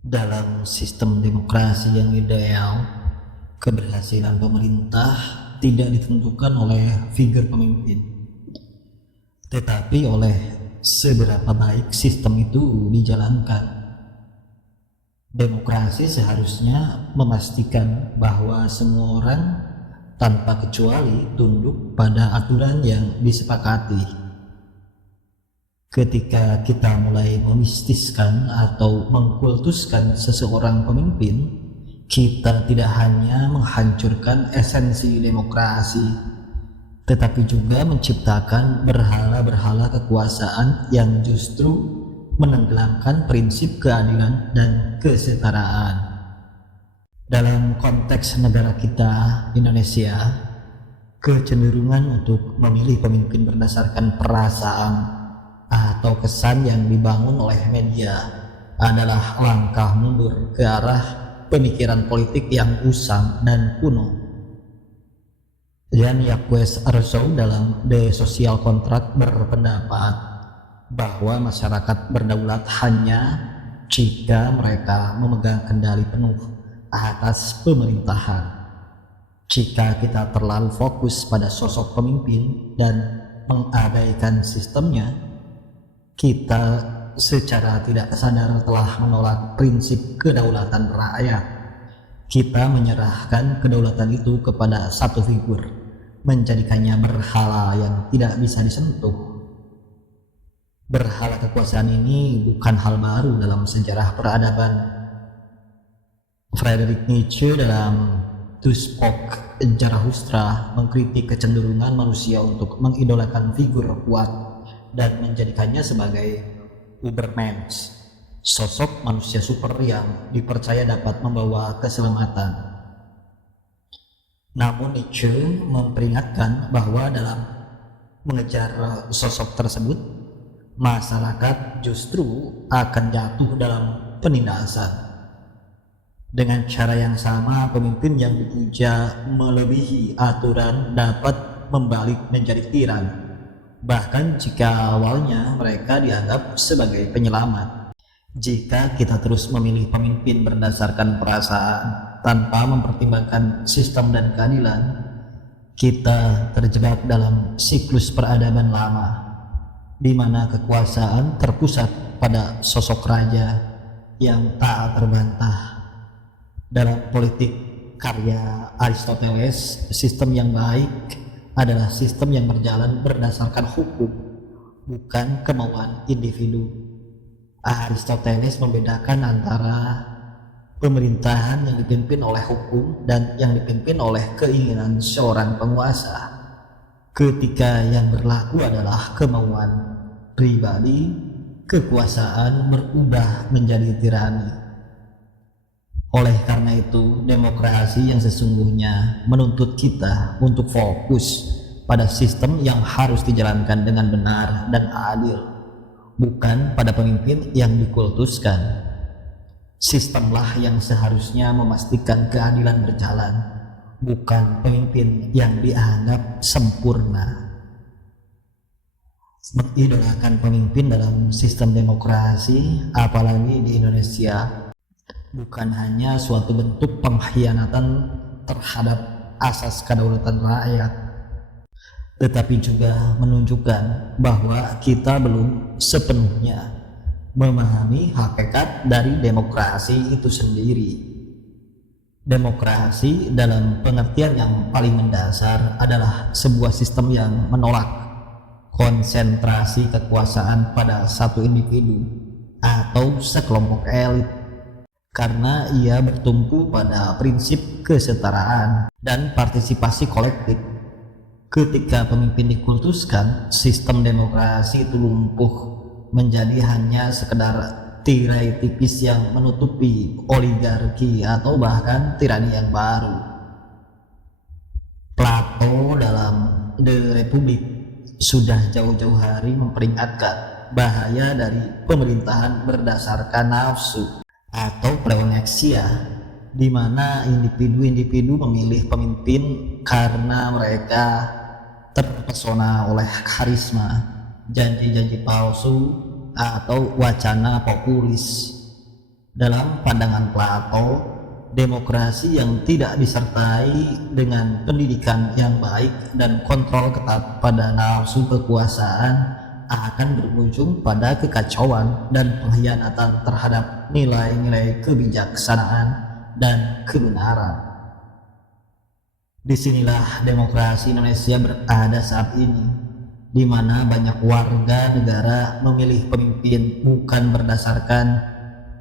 Dalam sistem demokrasi yang ideal, keberhasilan pemerintah tidak ditentukan oleh figur pemimpin, tetapi oleh seberapa baik sistem itu dijalankan. Demokrasi seharusnya memastikan bahwa semua orang tanpa kecuali tunduk pada aturan yang disepakati. Ketika kita mulai memistiskan atau mengkultuskan seseorang pemimpin, kita tidak hanya menghancurkan esensi demokrasi, tetapi juga menciptakan berhala-berhala kekuasaan yang justru menenggelamkan prinsip keadilan dan kesetaraan. Dalam konteks negara kita, Indonesia, kecenderungan untuk memilih pemimpin berdasarkan perasaan atau kesan yang dibangun oleh media adalah langkah mundur ke arah pemikiran politik yang usang dan kuno. Jean-Jacques Rousseau dalam The Social Contract berpendapat bahwa masyarakat berdaulat hanya jika mereka memegang kendali penuh atas pemerintahan. Jika kita terlalu fokus pada sosok pemimpin dan mengabaikan sistemnya, kita secara tidak sadar telah menolak prinsip kedaulatan rakyat. Kita menyerahkan kedaulatan itu kepada satu figur, menjadikannya berhala yang tidak bisa disentuh. Berhala kekuasaan ini bukan hal baru dalam sejarah peradaban. Friedrich Nietzsche dalam To Spoke Zarathustra mengkritik kecenderungan manusia untuk mengidolakan figur kuat dan menjadikannya sebagai Ubermensch, sosok manusia super yang dipercaya dapat membawa keselamatan. Namun Nietzsche memperingatkan bahwa dalam mengejar sosok tersebut, masyarakat justru akan jatuh dalam penindasan. Dengan cara yang sama, pemimpin yang dipuja melebihi aturan dapat membalik menjadi tiran, bahkan jika awalnya mereka dianggap sebagai penyelamat. Jika kita terus memilih pemimpin berdasarkan perasaan tanpa mempertimbangkan sistem dan keadilan, kita terjebak dalam siklus peradaban lama, di mana kekuasaan terpusat pada sosok raja yang tak terbantah. Dalam politik karya Aristoteles, sistem yang baik adalah sistem yang berjalan berdasarkan hukum, bukan kemauan individu. Aristoteles membedakan antara pemerintahan yang dipimpin oleh hukum dan yang dipimpin oleh keinginan seorang penguasa. Ketika yang berlaku adalah kemauan pribadi, kekuasaan berubah menjadi tirani. Oleh karena itu, demokrasi yang sesungguhnya menuntut kita untuk fokus pada sistem yang harus dijalankan dengan benar dan adil, bukan pada pemimpin yang dikultuskan. Sistemlah yang seharusnya memastikan keadilan berjalan, bukan pemimpin yang dianggap sempurna. Mengidolakan pemimpin dalam sistem demokrasi, apalagi di Indonesia, bukan hanya suatu bentuk pengkhianatan terhadap asas kedaulatan rakyat, tetapi juga menunjukkan bahwa kita belum sepenuhnya memahami hakikat dari demokrasi itu sendiri. Demokrasi dalam pengertian yang paling mendasar adalah sebuah sistem yang menolak konsentrasi kekuasaan pada satu individu atau sekelompok elit, karena ia bertumpu pada prinsip kesetaraan dan partisipasi kolektif. Ketika pemimpin dikultuskan, sistem demokrasi itu lumpuh menjadi hanya sekedar tirai tipis yang menutupi oligarki atau bahkan tirani yang baru. Plato dalam The Republic sudah jauh-jauh hari memperingatkan bahaya dari pemerintahan berdasarkan nafsu atau pleoneksia, di mana individu-individu memilih pemimpin karena mereka terpesona oleh karisma, janji-janji palsu, atau wacana populis. Dalam pandangan Plato, demokrasi yang tidak disertai dengan pendidikan yang baik dan kontrol ketat pada nafsu kekuasaan akan berujung pada kekacauan dan pengkhianatan terhadap nilai-nilai kebijaksanaan dan kebenaran. Disinilah demokrasi Indonesia berada saat ini, di mana banyak warga negara memilih pemimpin bukan berdasarkan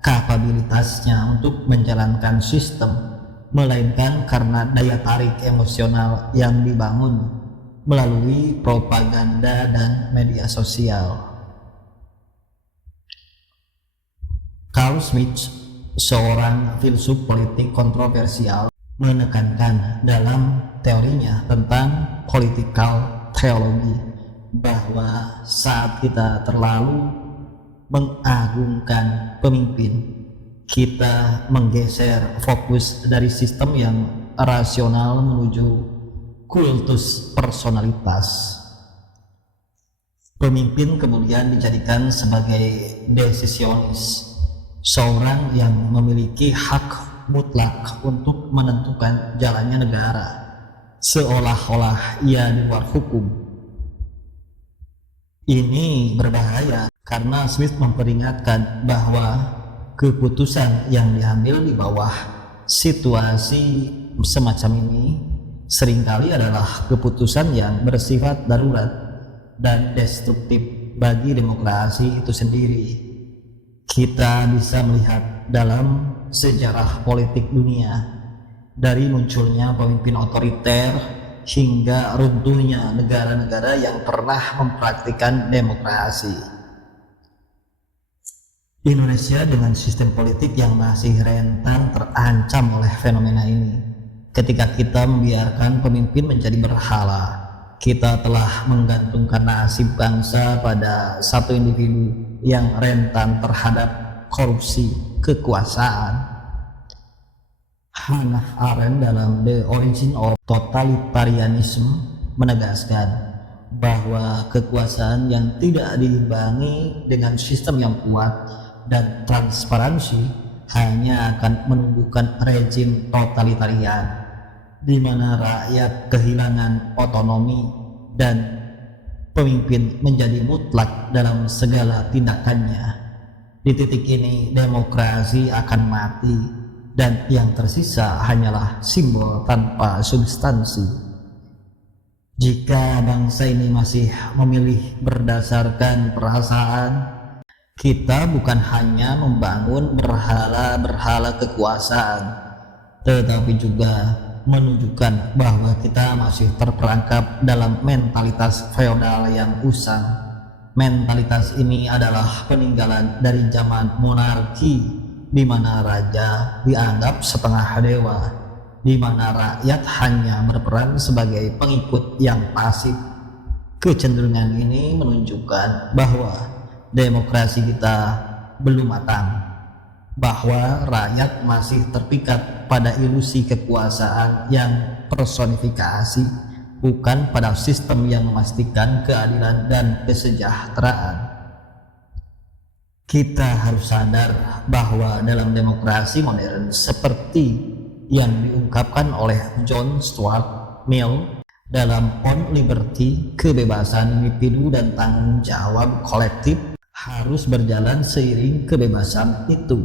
kapabilitasnya untuk menjalankan sistem, melainkan karena daya tarik emosional yang dibangun melalui propaganda dan media sosial. Carl Schmitt, seorang filsuf politik kontroversial, menekankan dalam teorinya tentang political theology bahwa saat kita terlalu mengagungkan pemimpin, kita menggeser fokus dari sistem yang rasional menuju kultus personalitas. Pemimpin kemudian dijadikan sebagai decisionis, seorang yang memiliki hak mutlak untuk menentukan jalannya negara, seolah-olah ia di luar hukum. Ini berbahaya karena Smith memperingatkan bahwa keputusan yang diambil di bawah situasi semacam ini seringkali adalah keputusan yang bersifat darurat dan destruktif bagi demokrasi itu sendiri. Kita bisa melihat dalam sejarah politik dunia, dari munculnya pemimpin otoriter hingga runtuhnya negara-negara yang pernah mempraktikkan demokrasi. Indonesia dengan sistem politik yang masih rentan terancam oleh fenomena ini. Ketika kita membiarkan pemimpin menjadi berhala, kita telah menggantungkan nasib bangsa pada satu individu yang rentan terhadap korupsi kekuasaan. Hannah Arendt dalam The Origin of Totalitarianism menegaskan bahwa kekuasaan yang tidak diimbangi dengan sistem yang kuat dan transparansi hanya akan menumbuhkan rezim totalitarian, di mana rakyat kehilangan otonomi dan pemimpin menjadi mutlak dalam segala tindakannya. Di titik ini demokrasi akan mati dan yang tersisa hanyalah simbol tanpa substansi. Jika bangsa ini masih memilih berdasarkan perasaan, kita bukan hanya membangun berhala-berhala kekuasaan, tetapi juga menunjukkan bahwa kita masih terperangkap dalam mentalitas feodal yang usang. Mentalitas ini adalah peninggalan dari zaman monarki, di mana raja dianggap setengah dewa, di mana rakyat hanya berperan sebagai pengikut yang pasif. Kecenderungan ini menunjukkan bahwa demokrasi kita belum matang, bahwa rakyat masih terpikat pada ilusi kekuasaan yang personifikasi, bukan pada sistem yang memastikan keadilan dan kesejahteraan. Kita harus sadar bahwa dalam demokrasi modern seperti yang diungkapkan oleh John Stuart Mill dalam On Liberty, kebebasan individu dan tanggung jawab kolektif harus berjalan seiring kebebasan itu,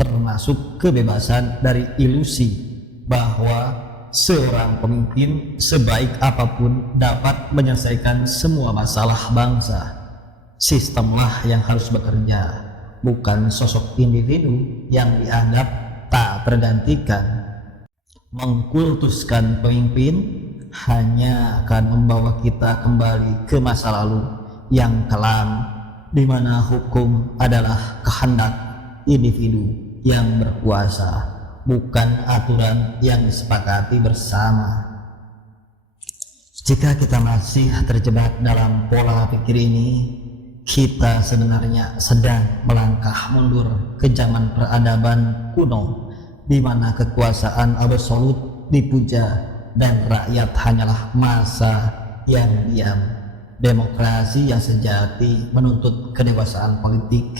termasuk kebebasan dari ilusi bahwa seorang pemimpin sebaik apapun dapat menyelesaikan semua masalah bangsa. Sistemlah yang harus bekerja, bukan sosok individu yang dianggap tak tergantikan. Mengkultuskan pemimpin hanya akan membawa kita kembali ke masa lalu yang kelam, di mana hukum adalah kehendak individu yang berkuasa, bukan aturan yang disepakati bersama. Jika kita masih terjebak dalam pola pikir ini, kita sebenarnya sedang melangkah mundur ke zaman peradaban kuno, di mana kekuasaan absolut dipuja dan rakyat hanyalah massa yang diam. Demokrasi yang sejati menuntut kedewasaan politik,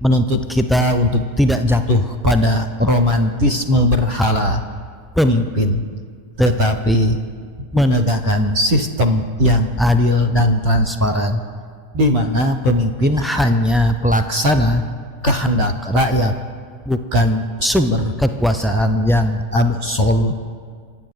menuntut kita untuk tidak jatuh pada romantisme berhala pemimpin, tetapi menegakkan sistem yang adil dan transparan, di mana pemimpin hanya pelaksana kehendak rakyat, bukan sumber kekuasaan yang absolut.